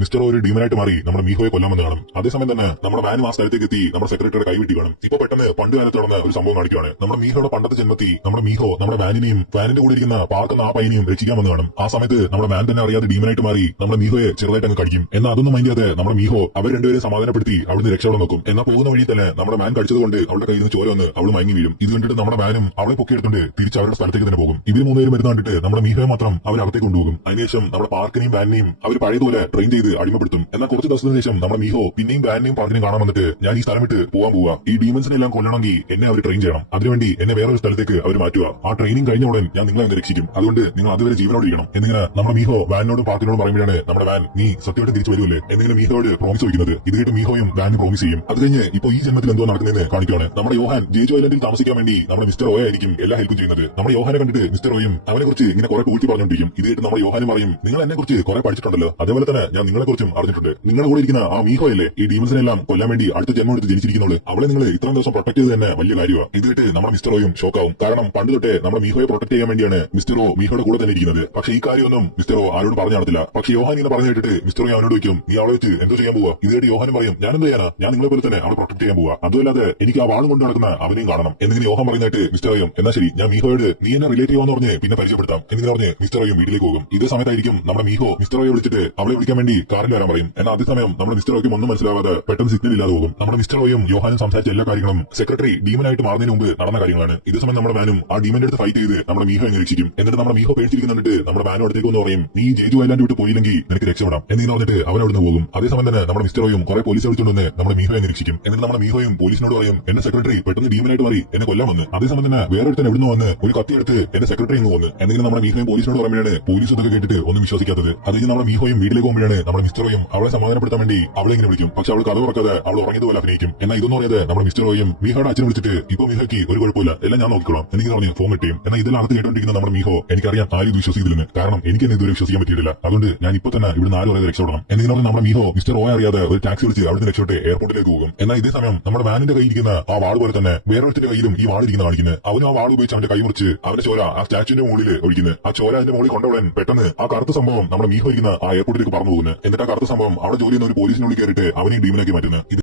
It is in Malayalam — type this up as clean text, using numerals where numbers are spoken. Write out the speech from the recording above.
മിസ്റ്റർ ഒരു ഡീമനായിട്ട് മാറി നമ്മുടെ മീഹോയെ കൊല്ലാമെന്ന് കാണും. അതേസമയം തന്നെ നമ്മുടെ വാനും ആ സ്ഥലത്തേക്ക് എത്തി നമ്മുടെ സെക്രട്ടറിയുടെ കൈവിട്ടി കാണും. ഇപ്പൊ പെട്ടെന്ന് പണ്ട് കാലത്ത് നടന്ന ഒരു സംഭവം കാണിക്കുകയാണ്. നമ്മുടെ മീഹോയുടെ പണ്ടത്തെ ജന്മത്തി നമ്മുടെ മീഹോ നമ്മുടെ വാനിനെയും വാനിന്റെ കൂടെ ഇരിക്കുന്ന പാർക്കുന്ന ആ പയ്യനെയും രക്ഷിക്കാമെന്ന് കാണും. ആ സമയത്ത് നമ്മുടെ വാൻ തന്നെ അറിയാതെ ഡീമനായിട്ട് മാറി നമ്മുടെ മീഹോയെ ചെറുതായിട്ട് അങ്ങ് കടിക്കും. എന്നാൽ അതൊന്നും മൈൻഡ് ചെയ്യാതെ നമ്മുടെ മീഹോ അവർ രണ്ടുപേരെ സമാധാനപ്പെടുത്തി അവിടുന്ന് രക്ഷപ്പെടാൻ നോക്കും. എന്നാൽ പോകുന്ന വഴി തന്നെ നമ്മുടെ വാൻ കടിച്ചതുകൊണ്ട് അവളുടെ കയ്യിൽ നിന്ന് ചോര വന്ന് അവൾ മയങ്ങി വീഴും. ഇത് കണ്ടിട്ട് നമ്മുടെ വാനും അവളെ പൊക്കിയെടുത്തുകൊണ്ട് തിരിച്ച് അവരുടെ സ്ഥലത്തേക്ക് തന്നെ പോകും. ഇവർ മൂന്നുപേരും വരുന്ന കണ്ടിട്ട് നമ്മുടെ മീഹോയെ മാത്രം അവർ അകത്തേക്ക് കൊണ്ടുപോകും. അതിനുശേഷം നമ്മുടെ പാർക്കിനെയും വാനിനെയും അവർ പഴയതുപോലെ ട്രെയിൻ ചെയ്ത് അടിമപ്പെടുത്തും. എന്നാൽ കുറച്ച് ദിവസത്തിന് ശേഷം നമ്മുടെ മീഹോ പിന്നെയും വാനിനെയും പാർക്കിനെയും കാണാൻ വന്നിട്ട് ഞാൻ ഈ സ്ഥലം വിട്ട് പോകാൻ പോവുക, ഈ ഡീമൻസിനെ എല്ലാം കൊല്ലണമെങ്കിൽ എന്നെ അവർ ട്രെയിൻ ചെയ്യണം, അതിനുവേണ്ടി എന്നെ വേറൊരു സ്ഥലത്തേക്ക് അവർ മാറ്റുക, ആ ട്രെയിനിങ് കഴിഞ്ഞ ഉടൻ ഞാൻ നിങ്ങളെ ഒന്ന് രക്ഷിക്കും, അതുകൊണ്ട് നിങ്ങൾ അതുവരെ ജീവനോട് ഇരിക്കണം എന്നിങ്ങനെ നമ്മുടെ മീഹോ വാനിനോടും പാർക്കിനോടും പറയുമ്പോഴാണ് നമ്മുടെ വാൻ നീ സത്യമായിട്ട് തിരിച്ചു വരുമല്ലേ എന്നിങ്ങനെ മീഹോയോട് പ്രോമിസ് വയ്ക്കുന്നത്. ഇത് കേട്ട് മീഹോയും വാനും പ്രോമിസ് ചെയ്യും. അത് കഴിഞ്ഞ് ഇപ്പൊ ഈ ജന്മത്തിൽ എന്തോ നടക്കുന്നതെന്ന് കാണിക്കുകയാണ്. നമ്മുടെ യോഹാൻ ജേജോ ഐലൻഡിൽ താമസിക്കാൻ വേണ്ടി നമ്മുടെ മിസ്റ്റർ ഓ ആയിരിക്കും എല്ലാ ഹെൽപ്പും ചെയ്യുന്നത്. നമ്മുടെ യോഹാനെ കണ്ടിട്ട് മിസ്റ്റർ ഓയും അവനെ കുറിച്ച് ഇങ്ങനെ കുറെ പൂഴ്ത്തി പറഞ്ഞുകൊണ്ടിരിക്കും. ഇത് കേട്ട് നമ്മുടെ യോഹാനും പറയും നിങ്ങൾ എന്നെ കുറിച്ച് കുറെ പഠിച്ചിട്ടുണ്ടല്ലോ, അതേപോലെ തന്നെ ഞാൻ നിങ്ങളെ കുറിച്ചും അറിഞ്ഞിട്ടുണ്ട്. നിങ്ങളുടെ കൂടെ ഇരിക്കുന്ന ആ മീഹോ അല്ലേ ഈ ഡീമൻസിനെ എല്ലാം കൊല്ലാൻ വേണ്ടി അടുത്ത ജന്മം എടുത്ത് ജനിച്ചിരിക്കുന്നുള്ളൂ, അവളെ നിങ്ങൾ ഇത്രയും ദിവസം പ്രൊട്ടക്ട് ചെയ്ത് തന്നെ വലിയ കാര്യമാണ്. ഇത് കേട്ട് നമ്മുടെ മിസ്റ്റർ ഓയും ഷോക്കാവും. കാരണം പണ്ട് തൊട്ടേ നമ്മുടെ മീഹോയെ പ്രൊട്ടക്ട് ചെയ്യാൻ വേണ്ടിയാണ് മിസ്റ്റർ ഓ മീഹോയുടെ കൂടെ തന്നെ ഇരിക്കുന്നത്. പക്ഷേ ഈ കാര്യമൊന്നും മിസ്റ്റർ ഓ ആരോട് പറഞ്ഞു നടത്തില്ല. പക്ഷേ യോഹാൻ ഇങ്ങനെ പറഞ്ഞു കേട്ടിട്ട് മിസ്റ്റർ ഓ അവനോട് വയ്ക്കും നീ അവളെ വെച്ച് എന്തോ ചെയ്യാൻ പോവാ. ഇത് കേട്ട് യോഹാനും പറയും ഞാൻ എന്ത് ചെയ്യാനാ, ഞാൻ നിങ്ങളെ പോലെ തന്നെ അവളെ പ്രൊട്ടക്ട് ചെയ്യാൻ പോവാ, അതുമല്ലാതെ എനിക്ക് ആ വാളും കൊണ്ട് നടക്കുന്ന അവനെയും കാണണം എന്നിങ്ങനെ യോഹാൻ പറയുന്നതായിട്ട് മിസ്റ്റർ ഓയും എന്നാ ശരി ഞാൻ മീഹോയോട് നീ എന്നെ റിലേറ്റ് ചെയ്യുമെന്ന് പറഞ്ഞ് പിന്നെ പരിചയപ്പെടുത്താം എന്നിങ്ങനെ പറഞ്ഞ് മിസ്റ്റർ ഓയും വീട്ടിലേക്ക് പോകും. ഇതേ സമയത്തായിരിക്കും നമ്മുടെ മീഹോ മിസ്റ്റർ ഓയെ വിളിച്ചിട്ട് അവളെ വിളിക്കാൻ വേണ്ടി കാറിൽ വരാൻ പറയും. എന്നാൽ അതേസമയം നമ്മുടെ മിസ്റ്റർ ഓയ്ക്കും ഒന്നും മനസ്സിലാവാതെ പെട്ടെന്ന് സിഗ്നൽ ഇല്ലാതെ പോകും. നമ്മുടെ മിസ്റ്റർ ഓയും യോഹാനും സംസാരിച്ച എല്ലാ കാര്യങ്ങളും സെക്രട്ടറി ഡീമനായിട്ട് മാറുന്നതിന് മുമ്പ് നടന്ന കാര്യങ്ങളാണ്. ഇതേ സമയം നമ്മുടെ വാനും ആ ഡീമന്റെ അടുത്ത് ഫൈറ്റ് ചെയ്ത് നമ്മുടെ മീഹോ എങ്ങനെ രക്ഷിക്കും. എന്നിട്ട് നമ്മുടെ മീഹോ പേടിച്ചിരിക്കുന്നുണ്ട് നമ്മുടെ വാനും അടുത്തേക്ക് ഒന്ന് പറയും നീ ജേജു ഐലാൻഡ് വിട്ട് പോയില്ലെങ്കിൽ നിനക്ക് രക്ഷപ്പെടാം എന്നിങ്ങനെ പറഞ്ഞിട്ട് അവൻ അവിടുന്ന് പോകും. അതേസമയം തന്നെ നമ്മുടെ മിസ്റ്റർ ഓയും കുറെ പോലീസ് വിളിച്ചുകൊണ്ടുവന്ന് നമ്മുടെ മീഹോ എങ്ങനെ രക്ഷിക്കും. എന്നിട്ട് നമ്മുടെ മീഹോയും പോലീസിനോട് പറയും എന്റെ സെക്രട്ടറി പെട്ടെന്ന് ഡീമനായിട്ട് മാറി എന്നെ കൊല്ലാൻ വന്ന്. അതേസമയം തന്നെ വേറൊരുത്തൻ എവിടുന്ന് വന്ന് ഒരു കത്തിയെടുത്ത് എന്റെ സെക്രട്ടറി എന്ന് വന്ന് എന്നിങ്ങനെ നമ്മുടെ മീഹോയും പോലീസിനോട് പറയുമ്പോഴാണ് പോലീസ് ഇതൊക്കെ കേട്ടിട്ട് ഒന്നും വിശ്വസിക്കാത്തത്. അത് കഴിഞ്ഞ് നമ്മുടെ മീഹോയും വീട്ടിലേക്ക് പോകുമ്പോഴാണ് നമ്മുടെ മിസ്റ്റർ ഓയും അവളെ സമാധാനപ്പെടുത്താൻ വേണ്ടി അവളെ ഇങ്ങനെ വിളിക്കും. പക്ഷെ അവൾ കഥ തുറക്കാതെ അവൾ ഉറങ്ങിയതുപോലെ അഭിനയിക്കും. എന്നാൽ ഇതൊന്നും അറിയാതെ നമ്മുടെ മിസ്റ്റർ ഓയും മീഹോയുടെ അച്ഛനെ വിളിച്ചിട്ട് ഇപ്പൊ മീഹോയ്ക്ക് ഒരു കുഴപ്പമില്ല എല്ലാം ഞാൻ നോക്കിക്കോളാം എന്നിങ്ങനെ പറഞ്ഞ് ഫോൺ കിട്ടിയും. എന്നാൽ ഇതെല്ലാം അകത്ത് കേട്ടോണ്ടിരിക്കുന്ന നമ്മുടെ മീഹോ എനിക്കറിയാം ആരും വിശ്വസിക്കുന്നില്ലെന്ന്, കാരണം എനിക്ക് തന്നെ ഇതുവരെ വിശ്വസിക്കാൻ പറ്റിയിട്ടില്ല, അതുകൊണ്ട് ഞാൻ ഇപ്പൊ തന്നെ ഇവിടെ നാല് വരെ രക്ഷപ്പെടണം എന്നിങ്ങനെ പറഞ്ഞ് നമ്മുടെ മീഹോ മിസ്റ്റർ ഓയെ അറിയാതെ ഒരു ടാക്സി വിളിച്ച് അവിടുന്ന് രക്ഷപ്പെട്ട് എയർപോർട്ടിലേക്ക് പോകും. എന്നാൽ ഇതേ സമയം നമ്മുടെ വാനിന്റെ കയ്യിരിക്കുന്ന ആ വാൾ പോലെ തന്നെ വേറൊരുത്തിന്റെ കയ്യിലും ഈ വാളിരിക്കുന്ന കാണിക്കുന്നത്. അവനും ആ വാൾ ഉപയോഗിച്ച് അവന്റെ കൈ മുറിച്ച് അവന്റെ ചോര ആ സ്റ്റാച്ചുവിന്റെ മുകളിൽ ഒഴിക്കുന്നത്. ആ ചോര അതിന്റെ മുകളിൽ കൊണ്ടുപോകാൻ പെട്ടെന്ന് ആ കറുത്ത സംഭവം നമ്മുടെ മീഹോ ഇരിക്കുന്ന ആ എയർപോർട്ടിലേക്ക് പറഞ്ഞു പോകുന്നത്. എന്നിട്ട് ആ കറുത്ത സംഭവം അവിടെ ജോലി ചെയ്യുന്ന ഒരു പോലീസിനുള്ളിൽ കയറിയിട്ട് അവനെ ഡീമനാക്കി മാറ്റുന്നത്.